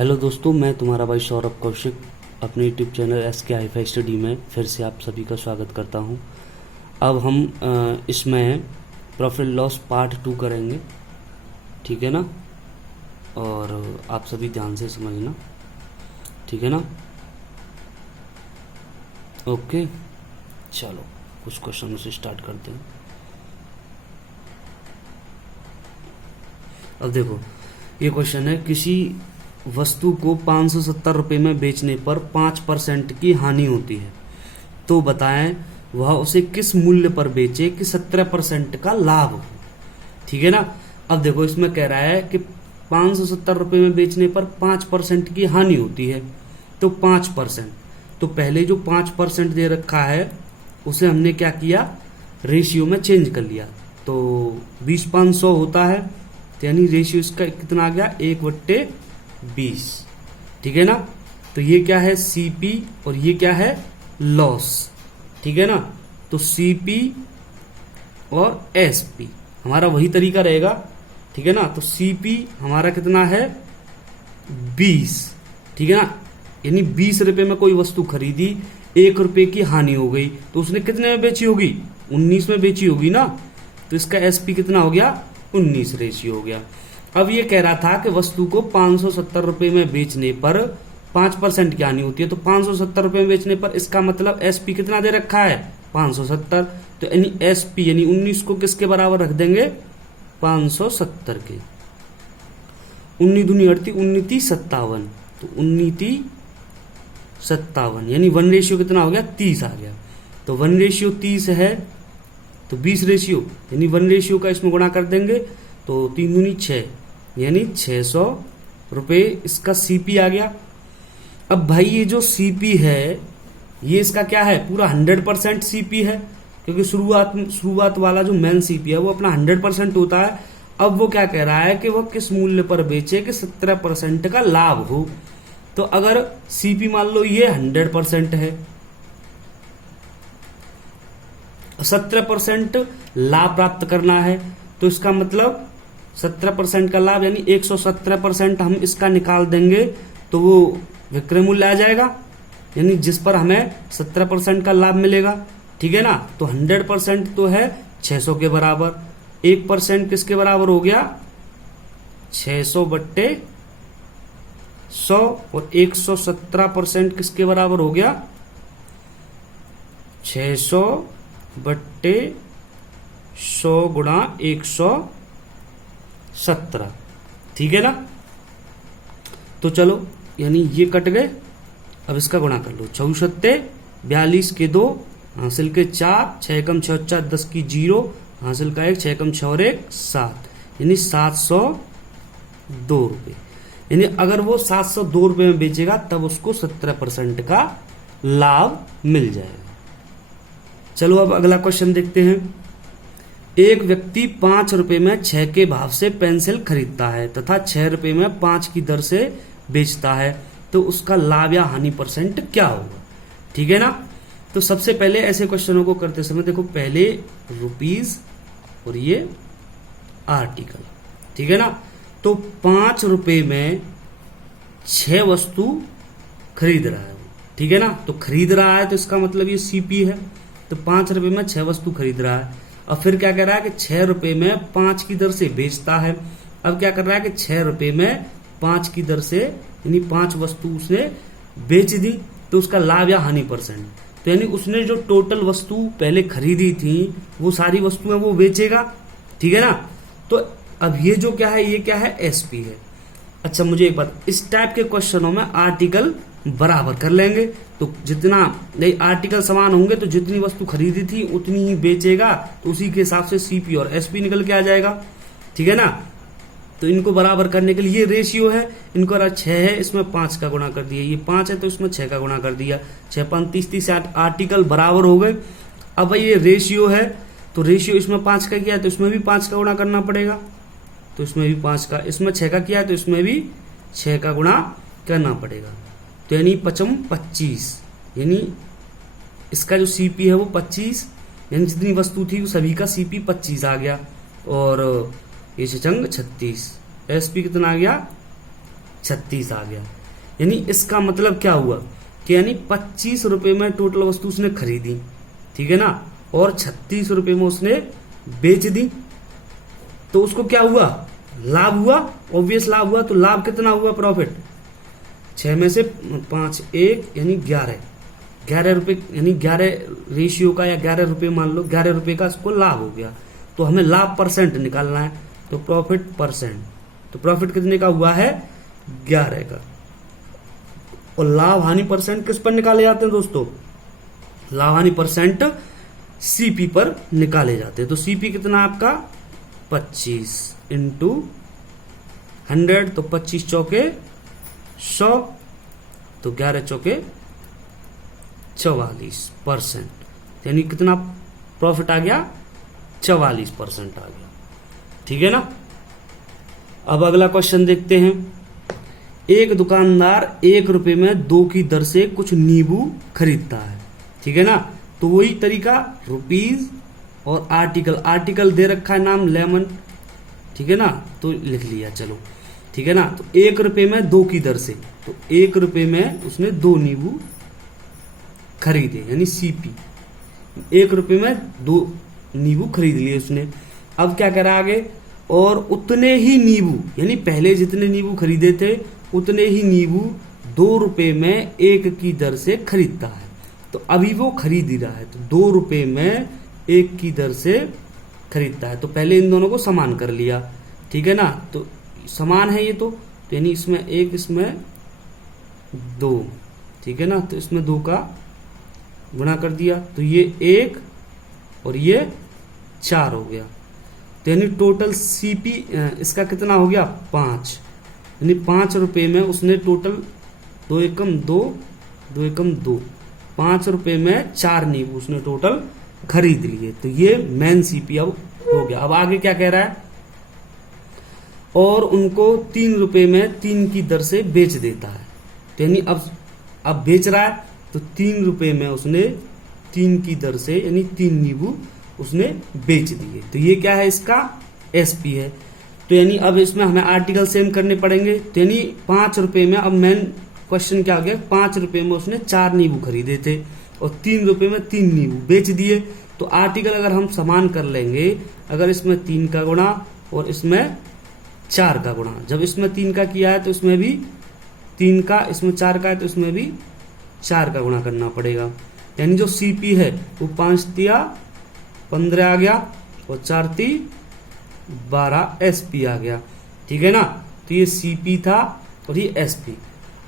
Hello दोस्तों, मैं तुम्हारा भाई सौरभ कौशिक अपने YouTube channel SK hi fi study में फिर से आप सभी का स्वागत करता हूं। अब हम इसमें प्रॉफिट लॉस पार्ट 2 करेंगे, ठीक है ना। और आप सभी ध्यान से समझना, ठीक है ना। ओके, चलो कुछ क्वेश्चनों से स्टार्ट करते हैं। अब देखो, ये क्वेश्चन है, किसी वस्तु को 570 रुपये में बेचने पर 5% की हानि होती है, तो बताएं वह उसे किस मूल्य पर बेचे कि 17% का लाभ हो, ठीक है ना। अब देखो, इसमें कह रहा है कि 570 रुपये में बेचने पर 5% की हानि होती है, तो 5%, तो पहले जो 5% दे रखा है उसे हमने क्या किया, रेशियो में चेंज कर लिया। तो 20/500 होता है, तो यानी रेशियो इसका कितना आ गया, 1/20, ठीक है ना। तो ये क्या है, CP, और ये क्या है, लॉस, ठीक है ना। तो CP और SP हमारा वही तरीका रहेगा, ठीक है ना। तो CP हमारा कितना है, 20, ठीक है ना। यानी 20 रुपए में कोई वस्तु खरीदी, 1 रुपए की हानि हो गई, तो उसने कितने में बेची होगी, 19 में बेची होगी ना। तो इसका SP कितना हो गया, 19 रेशियो हो गया। अब ये कह रहा था कि वस्तु को 570 रुपए में बेचने पर 5% की हानि होती है, तो 570 रुपए में बेचने पर इसका मतलब SP कितना दे रखा है, 570। तो यानी SP यानी 19 को किसके बराबर रख देंगे, 570 के। 19 दूनी 38, 19 57, तो 19 57 यानी 1 रेशियो कितना हो गया, 30 आ गया। तो 1 रेशियो 30 है, तो 20 रेशियो यानी 1 रेशियो का इसमें गुणा कर देंगे, तो 3 दूनी 6 यानी 600 रुपये इसका CP आ गया। अब भाई ये जो CP है, ये इसका क्या है, पूरा 100% CP है, क्योंकि शुरुआत वाला जो मेन CP है वो अपना 100% होता है। अब वो क्या कह रहा है कि वो किस मूल्य पर बेचे कि 17% का लाभ हो। तो अगर CP मान लो ये 100% है, 17% लाभ प्राप्त करना है, तो इसका मतलब 17% का लाभ यानी 117% हम इसका निकाल देंगे, तो वो विक्रय मूल्य आ जाएगा, यानी जिस पर हमें 17% का लाभ मिलेगा, ठीक है ना। तो 100% तो है 600 के बराबर, 1% किसके बराबर हो गया, 600/100, और 117% किसके बराबर हो गया, 600/100 गुणा 117, ठीक है ना। तो चलो, यानी ये कट गए, अब इसका गुणा कर लो, 6 42 के 2 हासिल के 4, 6 कम 6 4 10 की 0 हासिल का 1, 6 कम 6 और 1 7, यानी 702 रुपये। यानी अगर वो 702 रुपये में बेचेगा तब उसको 17% का लाभ मिल जाएगा। चलो अब अगला क्वेश्चन देखते हैं। एक व्यक्ति 5 रुपए में 6 के भाव से पेंसिल खरीदता है तथा 6 रुपए में 5 की दर से बेचता है, तो उसका लाभ या हानि % क्या होगा, ठीक है ना। तो सबसे पहले ऐसे क्वेश्चनों को करते समय देखो, पहले रुपीज और ये आर्टिकल, ठीक है ना। तो 5 रुपए में 6 वस्तु खरीद रहा है, ठीक है ना। तो खरीद रहा है तो इसका मतलब ये CP है, तो 5 रुपए में 6 वस्तु खरीद रहा है। और फिर क्या कह रहा है कि 6 रुपए में 5 की दर से बेचता है। अब क्या कर रहा है कि 6 रुपए में 5 की दर से यानी 5 वस्तु उसने बेच दी, तो उसका लाभ या हानि %, तो यानी उसने जो टोटल वस्तु पहले खरीदी थी वो सारी वस्तुएं वो बेचेगा, ठीक है ना। तो अब ये जो क्या है, ये क्या है, SP है। अच्छा मुझे एक बात, इस टाइप के क्वेश्चनों में आर्टिकल बराबर कर लेंगे, तो जितना नहीं आर्टिकल समान होंगे तो जितनी वस्तु खरीदी थी उतनी ही बेचेगा, तो उसी के हिसाब से CP और SP निकल के आ जाएगा, ठीक है ना। तो इनको बराबर करने के लिए ये रेशियो है, इनको अगर 6 है इसमें 5 का गुणा कर दिया, ये 5 है तो इसमें 6 का गुणा कर दिया, 6 5 30 30 आर्टिकल बराबर हो गए। अब भाई ये रेशियो है, तो रेशियो इसमें 5 का किया है तो इसमें भी 5 का गुणा करना पड़ेगा, तो इसमें भी 5 का, इसमें 6 का किया है तो इसमें भी 6 का गुणा करना पड़ेगा। तो यानी 5 25, यानी इसका जो CP है वो 25, यानी जितनी वस्तु थी सभी का CP 25 आ गया, और ये 6 36, SP कितना आ गया 36 आ गया। यानी इसका मतलब क्या हुआ कि यानी 25 रुपए में टोटल वस्तु उसने खरीदी, ठीक है ना, और 36 रुपए में उसने बेच दी, तो उसको क्या हुआ, लाभ हुआ, ऑब्वियस लाभ हुआ। तो लाभ कितना हुआ, प्रॉफिट, 6 में से 5 1 यानी 11 रुपए, यानी 11 रेशियो का या 11 रुपए मान लो, 11 रुपए का इसको लाभ हो गया। तो हमें लाभ परसेंट निकालना है, तो प्रॉफिट परसेंट, तो प्रॉफिट कितने का हुआ है, 11 का। और लाभ हानि परसेंट किस पर निकाले जाते हैं दोस्तों, लाभ हानि परसेंट सीपी पर निकाले जाते हैं। तो सीपी कितना आपका 25 इंटू 100, तो 25 चौके 100, तो 11 चौके 44%, यानी कितना प्रॉफिट आ गया, 44% आ गया, ठीक है ना। अब अगला क्वेश्चन देखते हैं। एक दुकानदार 1 रुपए में 2 की दर से कुछ नींबू खरीदता है, ठीक है ना। तो वही तरीका, रुपीज और आर्टिकल दे रखा है नाम लेमन, ठीक है ना, तो लिख लिया, चलो ठीक है ना। तो 1 रुपए में 2 की दर से, तो 1 रुपए में उसने 2 नींबू खरीदे, यानी सीपी, 1 रुपए में 2 नींबू खरीद लिए उसने। अब क्या करा आगे, और उतने ही नींबू, यानी पहले जितने नींबू खरीदे थे उतने ही नींबू 2 रुपए में 1 की दर से खरीदता है। तो अभी वो खरीद ही रहा है, तो 2 रुपए में 1 की दर से खरीदता है। तो पहले इन दोनों को समान कर लिया, ठीक है ना, तो समान है ये, तो यानी इसमें 1 इसमें 2, ठीक है ना, तो इसमें 2 का गुणा कर दिया, तो ये 1 और ये 4 हो गया। तो यानी टोटल सीपी इसका कितना हो गया, 5, यानी 5 रुपए में उसने टोटल 2 एकम 2, 2 एकम 2, 5 रुपए में 4 नींबू उसने टोटल खरीद लिए। तो ये मेन सीपी अब हो गया। अब आगे क्या कह रहा है, और उनको 3 रुपए में 3 की दर से बेच देता है। तो यानी अब बेच रहा है, तो 3 रुपए में उसने 3 की दर से, यानी 3 नींबू उसने बेच दिए। तो ये क्या है, इसका एसपी है। तो यानी अब इसमें हमें आर्टिकल सेम करने पड़ेंगे। तो यानी 5 रुपए में, अब मेन क्वेश्चन क्या हो गया, 5 रुपए में उसने 4 नींबू खरीदे थे और 3 रुपए में 3 नींबू बेच दिए। तो आर्टिकल अगर हम समान कर लेंगे, अगर इसमें 3 का गुणा और इसमें 4 का गुणा, जब इसमें 3 का किया है तो इसमें भी 3 का, इसमें 4 का है तो इसमें भी 4 का गुणा करना पड़ेगा। यानी जो सीपी है वो 5 तिया 15 आ गया और 4 ती 12 एसपी आ गया, ठीक है ना। तो ये सीपी था और ये एसपी।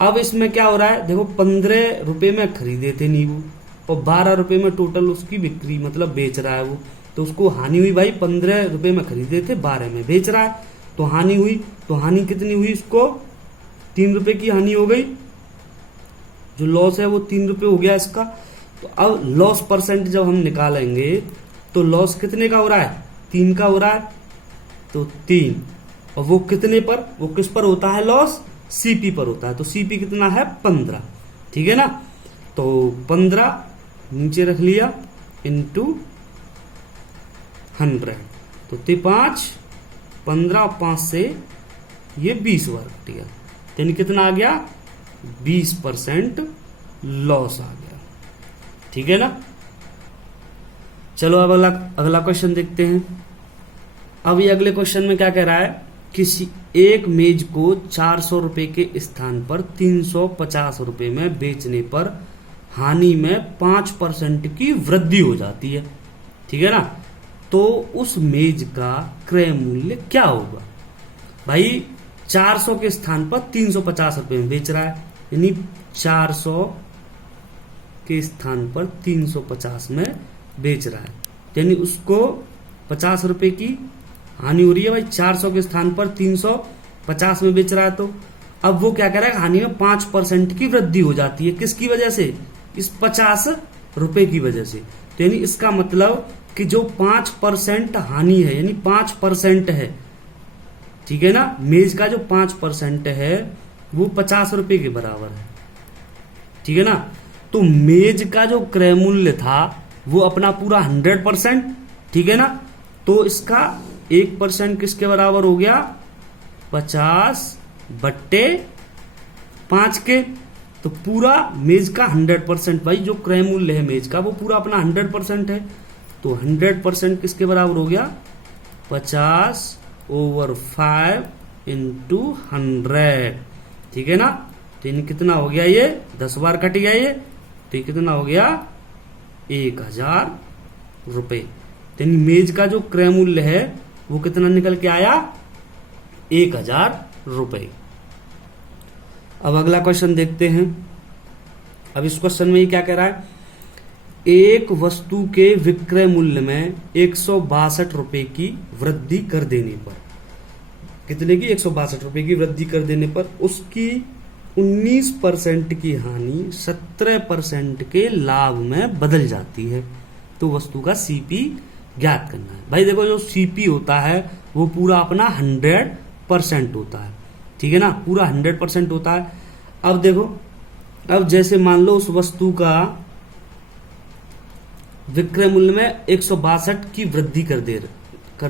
अब इसमें क्या हो रहा है, देखो 15 रुपए में खरीदे थे नींबू और 12 रुपए में टोटल उसकी बिक्री, मतलब बेच रहा है वो। तो उसको हानि हुई भाई, 15 रुपए में खरीदे थे 12 में बेच रहा है, तो हानि हुई। तो हानि कितनी हुई, इसको 3 रुपए की हानि हो गई, जो लॉस है वो 3 रुपए हो गया इसका। तो अब लॉस परसेंट जब हम निकालेंगे तो लॉस कितने का हो रहा है, 3 का हो रहा है, तो 3, और वो कितने पर, वो किस पर होता है लॉस, सीपी पर होता है। तो सीपी कितना है, 15, ठीक है ना। तो 15 नीचे रख लिया इंटू 100, तो 5 15 और 5 से ये 20 हुआ कट गया, यानी कितना आ गया, 20% लॉस आ गया, ठीक है ना। चलो अब अगला क्वेश्चन देखते हैं। अब ये अगले क्वेश्चन में क्या कह रहा है, किसी एक मेज को 400 रुपए के स्थान पर 350 रुपए में बेचने पर हानि में 5% की वृद्धि हो जाती है, ठीक है ना। तो उस मेज का क्रय मूल्य क्या होगा। भाई 400 के स्थान पर 350 रुपए में बेच रहा है, यानी 400 के स्थान पर 350 में बेच रहा है, यानी उसको 50 रुपए की हानि हो रही है। भाई 400 के स्थान पर 350 में बेच रहा है, तो अब वो क्या कह रहा है, हानि में 5% की वृद्धि हो जाती है। किसकी वजह से, इस 50 रुपए की वजह से। तो यानी इसका मतलब कि जो 5% हानि है, यानी 5% है, ठीक है ना, मेज का जो 5% है वो 50 रुपए के बराबर है, ठीक है ना। तो मेज का जो क्रय मूल्य था वो अपना पूरा 100%, ठीक है ना। तो इसका 1% किसके बराबर हो गया, 50/100, 5 के, तो पूरा मेज का 100%, भाई जो क्रय मूल्य है मेज का वो पूरा अपना 100% है, तो 100% किसके बराबर हो गया, 50/5 इंटू 100, ठीक है ना। तो इन कितना हो गया, ये 10 बार कट गया ये, तो ये कितना हो गया, 1000 रुपये। तो मेज का जो क्रय मूल्य है वो कितना निकल के आया, 1000 रुपये। अब अगला क्वेश्चन देखते हैं। अब इस क्वेश्चन में ये क्या कह रहा है, एक वस्तु के विक्रय मूल्य में 162 रुपए की वृद्धि कर देने पर, कितने की, 162 रुपए की वृद्धि कर देने पर उसकी 19% की हानि 17% के लाभ में बदल जाती है, तो वस्तु का सीपी ज्ञात करना है। भाई देखो, जो सीपी होता है वो पूरा अपना 100% होता है, ठीक है ना, पूरा 100% होता है। अब देखो, अब जैसे मान लो उस वस्तु का विक्रय मूल्य में 162 की वृद्धि कर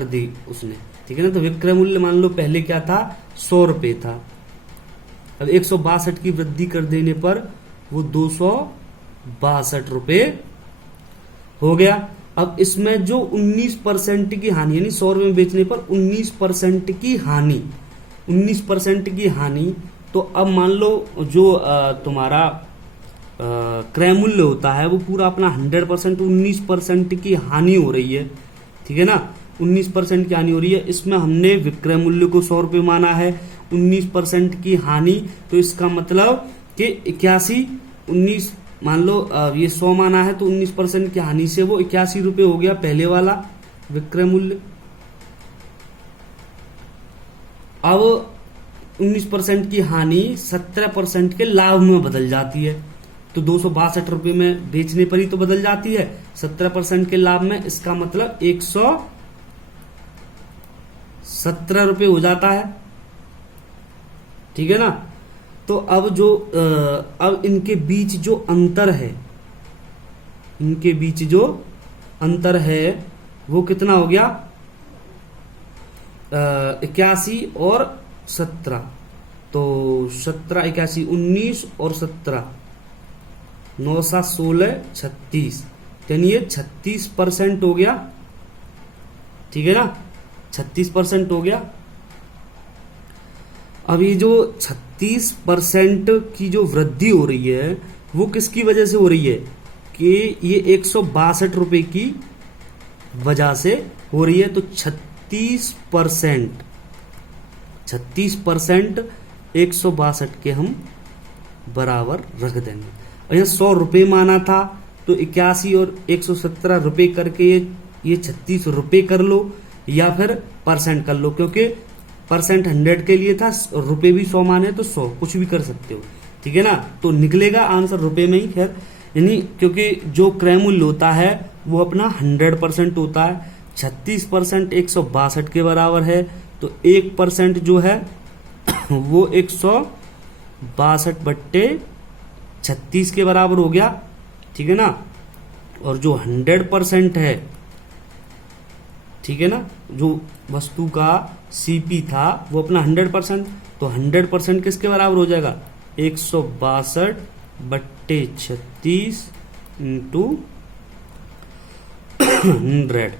दी उसने, ठीक है ना। तो विक्रय मूल्य मान लो पहले क्या था, 100 रुपये था, अब 162 की वृद्धि कर देने पर वो 262 रुपये हो गया। अब इसमें जो 19% की हानि, यानी 100 रुपये में बेचने पर 19% की हानि, 19% की हानि, तो अब मान लो जो तुम्हारा क्रय मूल्य होता है वो पूरा अपना 100%, 19% की हानि हो रही है, ठीक है ना, 19% की हानि हो रही है। इसमें हमने विक्रय मूल्य को 100 रुपये माना है, 19% की हानि, तो इसका मतलब कि 19 मान लो ये 100 माना है, तो 19% की हानि से वो 81 रुपये हो गया पहले वाला विक्रय मूल्य। अब 19% की हानि 17% के लाभ में बदल जाती है, तो 262 रुपये में बेचने पर ही तो बदल जाती है, 17% के लाभ में, इसका मतलब 117 रुपये हो जाता है, ठीक है ना। तो अब अब इनके बीच जो अंतर है, इनके बीच जो अंतर है वो कितना हो गया, 81 और 17, तो 17 81 19 और 17 9 7 16 36, यानी ये 36% हो गया, ठीक है ना, 36% हो गया। अब ये जो 36% की जो वृद्धि हो रही है वो किसकी वजह से हो रही है, कि ये 162 रुपए की वजह से हो रही है, तो 36% 162 के हम बराबर रख देंगे। और यहाँ 100 रुपये माना था, तो 81 और 117 रुपये करके ये 36 रुपये कर लो, या फिर परसेंट कर लो, क्योंकि परसेंट 100 के लिए था, रुपये भी 100 माने तो 100 कुछ भी कर सकते हो, ठीक है ना। तो निकलेगा आंसर रुपये में ही, खैर, यानी क्योंकि जो क्रय मूल्य होता है वो अपना 100% होता है, 36% 162 के बराबर है, तो 1% जो है वो 162/36 के बराबर हो गया, ठीक है ना। और जो 100% है, ठीक है ना, जो वस्तु का सीपी था वो अपना 100%, तो 100% किसके बराबर हो जाएगा, 162/36 इंटू 100,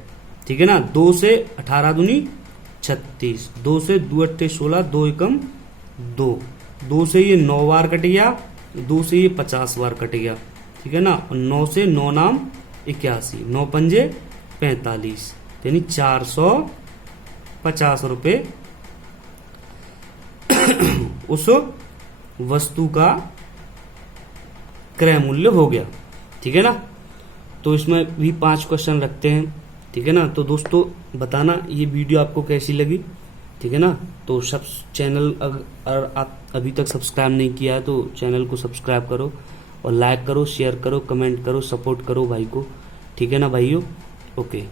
ठीक है ना। 2 से 18 दूनी 36, 2 से 2 8 16, 2 एकम 2, 2 से ये 9 बार कट गया, 2 से ये 50 बार कट गया, ठीक है ना। और 9 से 9 नाम 81, 9 पंजे 45, यानी 450 रुपये उस वस्तु का क्रय मूल्य हो गया, ठीक है ना। तो इसमें भी 5 क्वेश्चन रखते हैं, ठीक है ना। तो दोस्तों बताना ये वीडियो आपको कैसी लगी, ठीक है ना। तो सब चैनल अगर आप अभी तक सब्सक्राइब नहीं किया है तो चैनल को सब्सक्राइब करो, और लाइक करो, शेयर करो, कमेंट करो, सपोर्ट करो भाई को, ठीक है ना भाइयों। ओके।